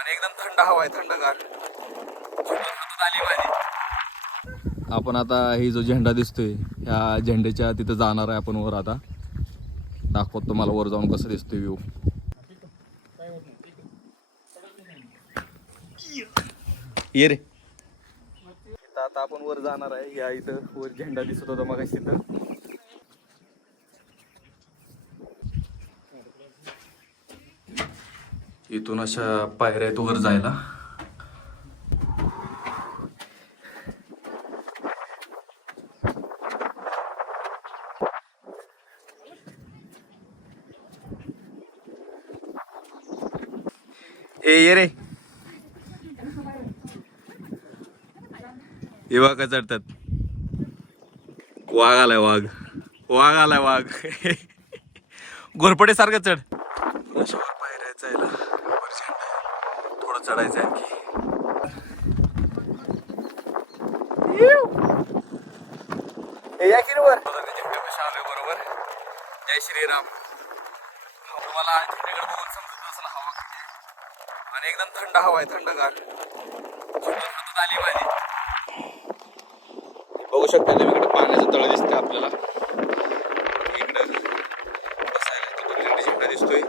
आणि एकदम थंड हवा आहे, थंडगार आली माझी. आपण आता ही जो झेंडा दिसतोय ह्या झेंड्याच्या तिथं जाणार आहे आपण वर. आता दाखवतो तुम्हाला वर जाऊन कसं दिसतोय व्ह्यू. ये रे. आता आपण वर जाणार आहे. या इथं वर झेंडा दिसत होता मग तिथं. इथून अशा पायऱ्या आहेत वर जायला. ये रे. हे का चढतात. वाघ आलाय, वाघ वाघ आलाय, वाघ. घोरपडे सारखं चढ. अशावर पायऱ्या जायला वर झेंडा आहे. थोडं चढायचं आणखी. या की वर आलोय बरोबर. जय श्रीराम. तुम्हाला झेंड्याकडे बघून समजत असेल हवा किती आहे. आणि एकदम थंड हवा आहे, थंडगार आली माझी. बघू शकता तुम्ही इकडे पाण्याचं तळ दिसतंय आपल्याला. इकडं बसायला झेंडा दिसतोय.